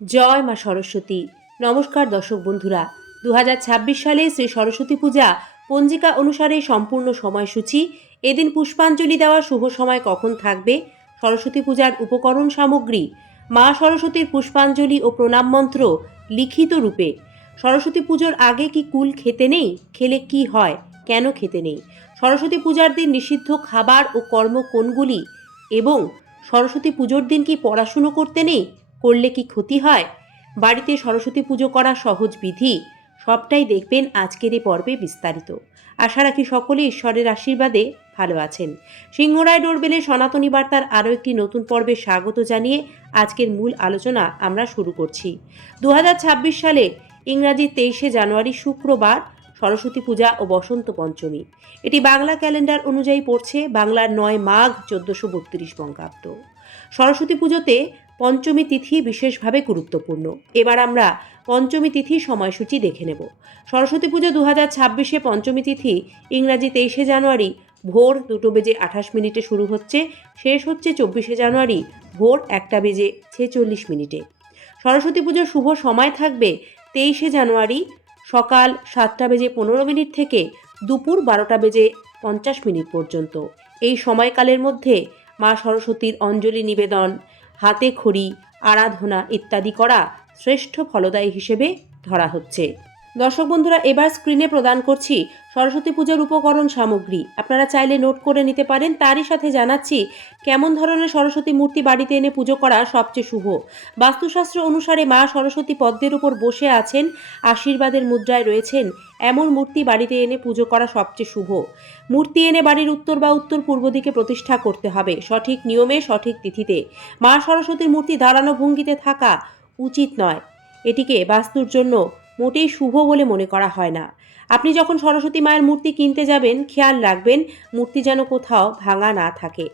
জয় মা সরস্বতী। নমস্কার দর্শক বন্ধুরা, 2026 সালে শ্রী সরস্বতী পূজা পঞ্জিকা অনুসারে সম্পূর্ণ সময়সূচি, এদিন পুষ্পাঞ্জলি দেওয়ার শুভ সময় কখন থাকবে, সরস্বতী পূজার উপকরণ সামগ্রী, মা সরস্বতীর পুষ্পাঞ্জলি ও প্রণাম মন্ত্র লিখিত রূপে, সরস্বতী পুজোর আগে কি কুল খেতে নেই, খেলে কি হয়, কেন খেতে নেই, সরস্বতী পূজার দিন নিষিদ্ধ খাবার ও কর্ম কোনগুলি, এবং সরস্বতী পুজোর দিন কি পড়াশুনো করতে নেই, করলে কি ক্ষতি হয়, বাড়িতে সরস্বতী পুজো করা সহজ বিধি, সবটাই দেখবেন আজকের এই পর্বে বিস্তারিত। আশা রাখি সকলে ঈশ্বরের আশীর্বাদে ভালো আছেন। সিংহরায় ডোরবেলের সনাতনী বার্তার আরও একটি নতুন পর্বে স্বাগত জানিয়ে আজকের মূল আলোচনা আমরা শুরু করছি। 2026 সালে ইংরাজি 23শে জানুয়ারি শুক্রবার সরস্বতী পূজা ও বসন্ত পঞ্চমী। এটি বাংলা ক্যালেন্ডার অনুযায়ী পড়ছে বাংলার 9 মাঘ 1432 বঙ্গাব্দ। সরস্বতী পুজোতে পঞ্চমী তিথি বিশেষভাবে গুরুত্বপূর্ণ। এবার আমরা পঞ্চমী তিথির সময়সূচি দেখে নেব। সরস্বতী পুজো 2026-এ পঞ্চমী তিথি ইংরাজি 23শে জানুয়ারি ভোর 2:28 শুরু হচ্ছে, শেষ হচ্ছে 24শে জানুয়ারি ভোর 1:46। সরস্বতী পুজোর শুভ সময় থাকবে 23শে জানুয়ারি সকাল 7:15 থেকে দুপুর 12:50 পর্যন্ত। এই সময়কালের মধ্যে মা সরস্বতীর অঞ্জলি নিবেদন, হাতে খড়ি, আরাধনা ইত্যাদি করা শ্রেষ্ঠ ফলদায়ী হিসেবে ধরা হচ্ছে। দর্শক বন্ধুরা, এবার স্ক্রিনে প্রদান করছি সরস্বতী পূজার উপকরণ সামগ্রী। আপনারা চাইলে নোট করে নিতে পারেন। তারই সাথে জানাচ্ছি কেমন ধরনের সরস্বতী মূর্তি বাড়িতে এনে পুজো করা সবচেয়ে শুভ। বাস্তুশাস্ত্র অনুসারে মা সরস্বতী পদ্মের উপর বসে আছেন, আশীর্বাদের মুদ্রায় রয়েছেন, এমন মূর্তি বাড়িতে এনে পুজো করা সবচেয়ে শুভ। মূর্তি এনে বাড়ির উত্তর বা উত্তর পূর্ব দিকে প্রতিষ্ঠা করতে হবে, সঠিক নিয়মে সঠিক তিথিতে। মা সরস্বতীর মূর্তি দাঁড়ানো ভঙ্গিতে থাকা উচিত নয়, এটিকে বাস্তুর জন্য মোটেই শুভ বলে মনে করা হয় না। আপনি যখন সরস্বতী মায়ের মূর্তি কিনতে যাবেন, খেয়াল রাখবেন মূর্তি যেন কোথাও ভাঙা না থাকে।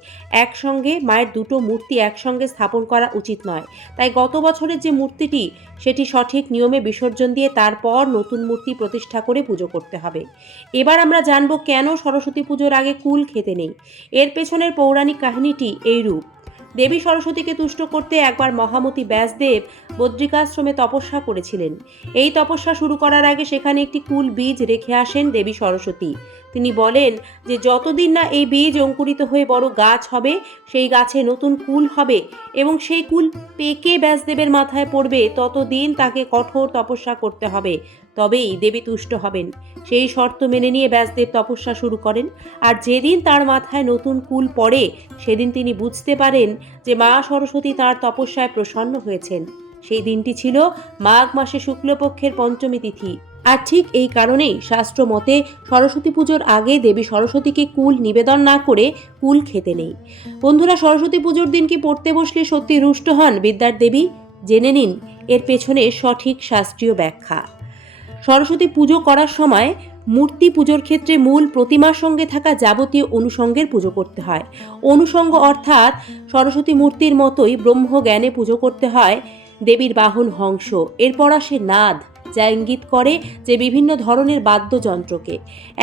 একসঙ্গে মায়ের দুটো মূর্তি একসঙ্গে স্থাপন করা উচিত নয়। তাই গত বছরের যে মূর্তিটি, সেটি সঠিক নিয়মে বিসর্জন দিয়ে তারপর নতুন মূর্তি প্রতিষ্ঠা করে পুজো করতে হবে। এবার আমরা জানব কেন সরস্বতী পুজোর আগে কুল খেতে নেই। এর পেছনের পৌরাণিক কাহিনীটি এইরূপ। দেবী সরস্বতীকে তুষ্ট করতে একবার মহামতি ব্যাসদেব বদ্রিকাশ্রমে তপস্যা করেছিলেন। এই তপস্যা শুরু করার আগে সেখানে একটি কুল বীজ রেখে আসেন দেবী সরস্বতী। তিনি বলেন যে যতদিন না এই বীজ অঙ্কুরিত হয়ে বড় গাছ হবে, সেই গাছে নতুন কুল হবে এবং সেই কুল পেকে ব্যাসদেবের মাথায় পড়বে, ততদিন তাকে কঠোর তপস্যা করতে হবে, তবেই দেবী তুষ্ট হবেন। সেই শর্ত মেনে নিয়ে ব্যাসদেব তপস্যা শুরু করেন। আর যেদিন তার মাথায় নতুন কুল পড়ে, সেদিন তিনি বুঝতে পারেন যে মা সরস্বতী তাঁর তপস্যায় প্রসন্ন হয়েছেন। সেই দিনটি ছিল মাঘ মাসে শুক্লপক্ষের পঞ্চমী তিথি। আর ঠিক এই কারণেই শাস্ত্র মতে সরস্বতী পুজোর আগে দেবী সরস্বতীকে কুল নিবেদন না করে কুল খেতে নেই। বন্ধুরা, সরস্বতী পুজোর দিন কি পড়তে বসলে সত্যি রুষ্ট হন বিদ্যার দেবী? জেনে নিন এর পেছনে সঠিক শাস্ত্রীয় ব্যাখ্যা। সরস্বতী পুজো করার সময় মূর্তি পুজোর ক্ষেত্রে মূল প্রতিমার সঙ্গে থাকা যাবতীয় অনুষঙ্গের পুজো করতে হয়। অনুষঙ্গ অর্থাৎ সরস্বতী মূর্তির মতোই ব্রহ্মজ্ঞানে পুজো করতে হয় দেবীর বাহন হংস, এরপর আসে নাদ, যা ইঙ্গিত করে যে বিভিন্ন ধরনের বাদ্যযন্ত্রকে।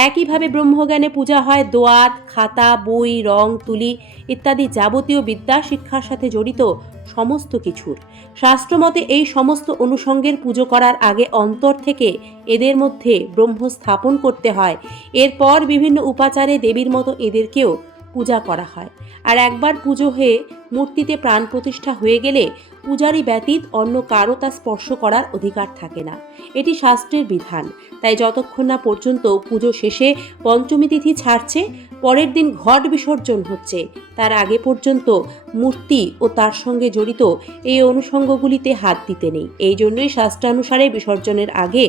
একইভাবে ব্রহ্মজ্ঞানে পূজা হয় দোয়াত, খাতা, বই, রং, তুলি ইত্যাদি যাবতীয় বিদ্যা শিক্ষার সাথে জড়িত সমস্ত কিছুর। শাস্ত্রমতে এই সমস্ত অনুষঙ্গের পুজো করার আগে অন্তর থেকে এদের মধ্যে ব্রহ্ম স্থাপন করতে হয়। এরপর বিভিন্ন উপাচারে দেবীর মতো এদেরকেও পূজা করা হয়। আর একবার পুজো হয়ে মূর্তিতে প্রাণ প্রতিষ্ঠা হয়ে গেলে পূজারী ব্যতীত অন্য কারো তা স্পর্শ করার অধিকার থাকে না। এটি শাস্ত্রের বিধান। তাই যতক্ষণ না পর্যন্ত পুজো শেষে পঞ্চমী তিথি ছাড়ছে, পরের দিন ঘট বিসর্জন হচ্ছে, তার আগে পর্যন্ত মূর্তি ও তার সঙ্গে জড়িত এই অনুষঙ্গগুলিতে হাত দিতে নেই। এই জন্যই শাস্ত্রানুসারে বিসর্জনের আগে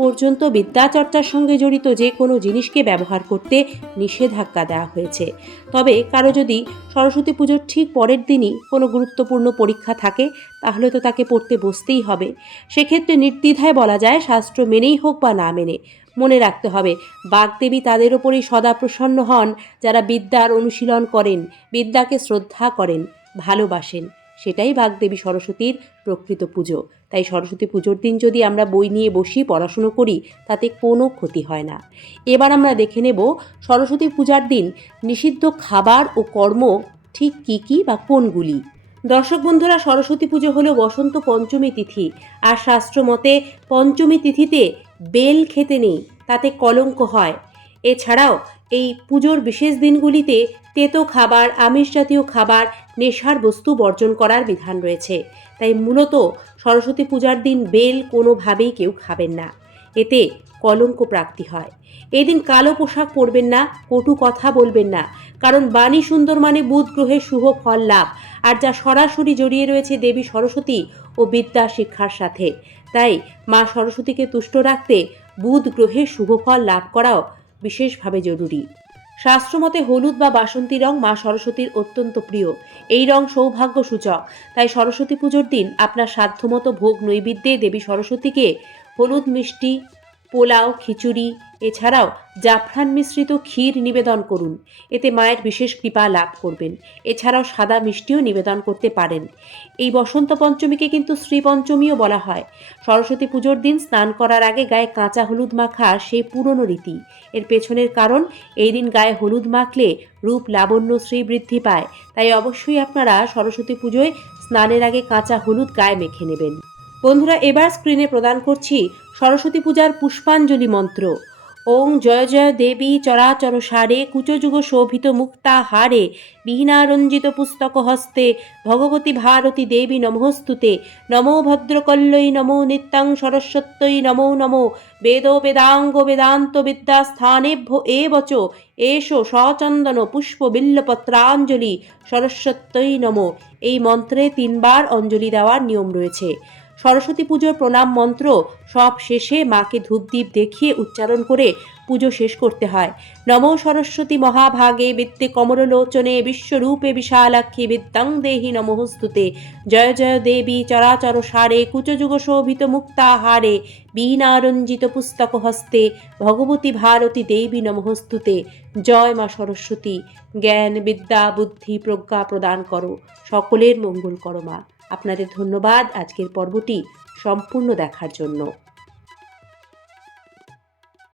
পর্যন্ত বিদ্যাচর্চার সঙ্গে জড়িত যে কোনো জিনিসকে ব্যবহার করতে নিষেধাজ্ঞা দেওয়া হয়েছে। তবে কারো যদি সরস্বতী পুজোর ঠিক পরের দিনই কোনো গুরুত্বপূর্ণ পরীক্ষা থাকে, তাহলে তো তাকে পড়তে বসতেই হবে। সেক্ষেত্রে নির্দ্বিধায় বলা যায়, শাস্ত্র মেনেই হোক বা না মেনে, মনে রাখতে হবে বাগদেবী তাদের ওপরেই সদা প্রসন্ন হন যারা বিদ্যার অনুশীলন করেন, বিদ্যাকে শ্রদ্ধা করেন, ভালোবাসেন। সেটাই বাগদেবী সরস্বতীর প্রকৃত পুজো। তাই সরস্বতী পুজোর দিন যদি আমরা বই নিয়ে বসি, পড়াশুনো করি, তাতে কোনো ক্ষতি হয় না। এবার আমরা দেখে নেব সরস্বতী পূজার দিন নিষিদ্ধ খাবার ও কর্ম ঠিক কী কী বা কোনগুলি। দর্শক বন্ধুরা, সরস্বতী পুজো হলো বসন্ত পঞ্চমী তিথি। আর শাস্ত্র মতে পঞ্চমী তিথিতে বেল খেতে নেই, তাতে কলঙ্ক হয়। এছাড়াও এই পুজোর বিশেষ দিনগুলিতে তেতো খাবার, আমিষ জাতীয় খাবার, নেশার বস্তু বর্জন করার বিধান রয়েছে। তাই মূলত সরস্বতী পূজার দিন বেল কোনোভাবেই কেউ খাবেন না, এতে কলঙ্ক প্রাপ্তি হয়। এই দিন কালো পোশাক পরবেন না, কটু কথা বলবেন না, কারণ বাণী সুন্দর মানে বুধ গ্রহের শুভ ফল লাভ, আর যা সরাসরি জড়িয়ে রয়েছে দেবী সরস্বতী ও বিদ্যা শিক্ষার সাথে। তাই মা সরস্বতীকে তুষ্ট রাখতে বুধ গ্রহের শুভ ফল লাভ করাও বিশেষভাবে জরুরি। শাস্ত্রমতে হলুদ বা বাসন্তী রং মা সরস্বতীর অত্যন্ত প্রিয়। এই রং সৌভাগ্য সূচক। তাই সরস্বতী পুজোর দিন আপনার সাধ্যমতো ভোগ নৈবেদ্যে দেবী সরস্বতীকে হলুদ মিষ্টি, পোলাও, খিচুড়ি, এছাড়াও জাফরান মিশ্রিত ক্ষীর নিবেদন করুন। এতে মায়ের বিশেষ কৃপা লাভ করবেন। এছাড়াও সাদা মিষ্টিও নিবেদন করতে পারেন। এই বসন্ত পঞ্চমীকে কিন্তু শ্রী পঞ্চমীও বলা হয়। সরস্বতী পুজোর দিন স্নান করার আগে গায়ে কাঁচা হলুদ মাখা সেই পুরনো রীতি। এর পেছনের কারণ, এই দিন গায়ে হলুদ মাখলে রূপ লাবণ্য শ্রী বৃদ্ধি পায়। তাই অবশ্যই আপনারা সরস্বতী পুজোয় স্নানের আগে কাঁচা হলুদ গায়ে মেখে নেবেন। বন্ধুরা, এবার স্ক্রিনে প্রদান করছি সরস্বতী পূজার পুষ্পাঞ্জলি মন্ত্র। ওং জয় জয় দেবী চরাচর সারে, কুচযুগ শোভিত মুক্তা হারে, বীণারঞ্জিত পুস্তক হস্তে, ভগবতী ভারতী দেবী নমস্তুতে, নমো ভদ্রকল্যৈ নমো নিত্যাং সরস্বত্যৈ নমো নমো, বেদ বেদাঙ্গ বেদান্ত বিদ্যা স্থানেভ্য এবচ, এষো সচন্দন পুষ্প বিল্লপত্রাঞ্জলি সরস্বত্যৈ নমো। এই মন্ত্রে 3 বার অঞ্জলি দেওয়ার নিয়ম রয়েছে। সরস্বতী পুজোর প্রণাম মন্ত্র সব শেষে মাকে ধূপদীপ দেখিয়ে উচ্চারণ করে পুজো শেষ করতে হয়। নমো সরস্বতী মহাভাগে বিদ্যে কমললোচনে, বিশ্বরূপে বিশালাক্ষী বিদ্যাং দেহি নমঃস্তুতে, জয় জয় দেবী চরাচর সারে, কুচযুগ শোভিত মুক্তাহারে, বীণারঞ্জিত পুস্তক হস্তে, ভগবতী ভারতী দেবী নমঃস্তুতে। জয় মা সরস্বতী, জ্ঞান বিদ্যা বুদ্ধি প্রজ্ঞা প্রদান করো, সকলের মঙ্গল করো মা। আপনাদের ধন্যবাদ আজকের পর্বটি সম্পূর্ণ দেখার জন্য।